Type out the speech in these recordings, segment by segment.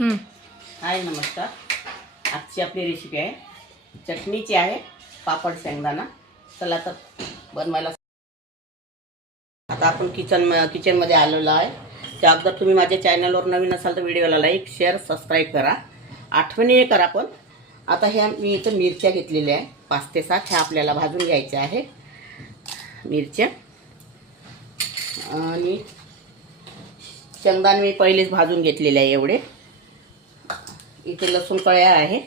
हाय नमस्कार। आजची आपली रेसिपी आहे चटणीची आहे, पापड शेंगदाणा। चला तर बनवायला। आता आपण किचनमध्ये आलेलो आहे। त्या अगोदर तुम्ही माझ्या चॅनलवर नवीन असाल तर व्हिडिओला लाईक शेअर सबस्क्राईब करा, आठवणीने करा। पण आता ह्या मी इथं मिरच्या घेतलेल्या आहे 5 ते 7, ह्या आपल्याला भाजून घ्यायच्या आहे मिरच्या। आणि शेंगदाणे मी पहिलेच भाजून घेतलेले आहे एवढे। इथे लसूण कळ्या आहे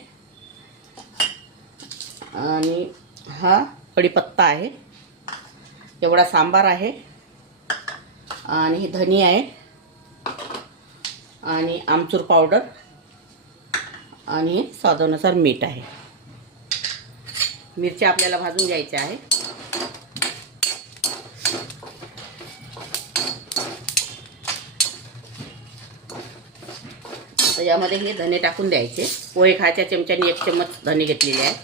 आणि हा कढीपत्ता आहे, एवढा सांबार आहे आणि हे धनी आहे आणि आमचूर पावडर आणि स्वादानुसार मीठ आहे। मिरच्या आपल्याला भाजून घ्यायच्या आहे। तर यामध्ये हे धने टाकून द्यायचे। पोहे खायच्या चमच्याने 1 चम्मच धने घेतलेले आहे।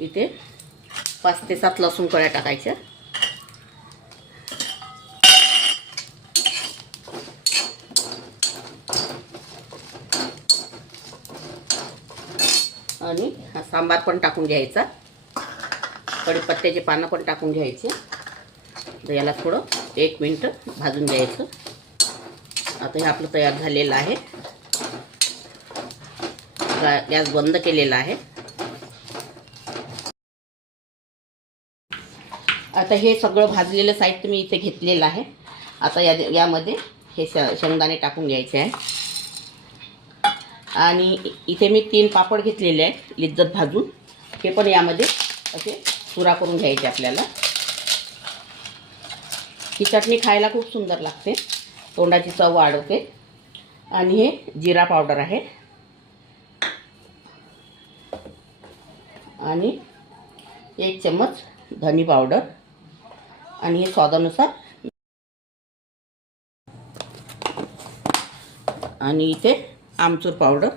इथे 5 ते 7 लसूण कळ्या टाकायच्या आणि हा सांबार पण टाकून घ्यायचा। कढीपत्त्याचे पानं पण टाकून घ्यायचे। तर याला थोडं 1 मिनिट भाजून घ्यायचं। आता हे आपलं तयार झालेलं आहे। गॅस बंद केलेला आहे। आता हे सगळं भाजलेलं साहित्य मी इथे घेतलेलं आहे। आता यामध्ये हे शेंगदाणे टाकून घ्यायचे आहे आणि इथे मी 3 पापड घेतलेले आहे लिज्जत भाजून, हे पण यामध्ये असे चुरा करून घ्यायचे आपल्याला। ही चटणी खायला खूप सुंदर लागते, तोंडाची चव वाढवते। आणि हे जिरा पावडर आहे आणि 1 चम्मच धनी पावडर आणि हे स्वादानुसार आणि इथे आमचूर पावडर।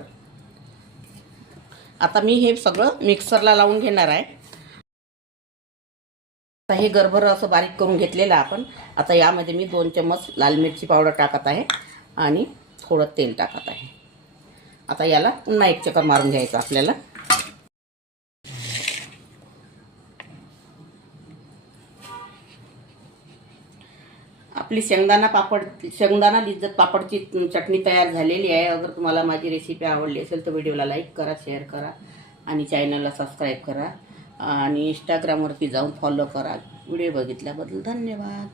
आता मी हे सगळं मिक्सरला लावून घेणार आहे। आता हे गरभर असं बारीक करून घेतलेलं आपण। आता यामध्ये मी 2 चम्मच लाल मिरची पावडर टाकत आहे आणि थोडं तेल टाकत आहे। आता याला पुन्हा 1 चक्कर मारून घ्यायचं आपल्याला। आपली शेंगदाणा लिज्जत पापडची चटणी तयार झालेली आहे। अगर तुम्हाला माझी रेसिपी आवडली असेल तर व्हिडिओला लाईक करा, शेअर करा आणि चॅनलला सबस्क्राईब करा आणि इंस्टाग्रामवरती जाऊन फॉलो करा। व्हिडिओ बघितल्याबद्दल धन्यवाद।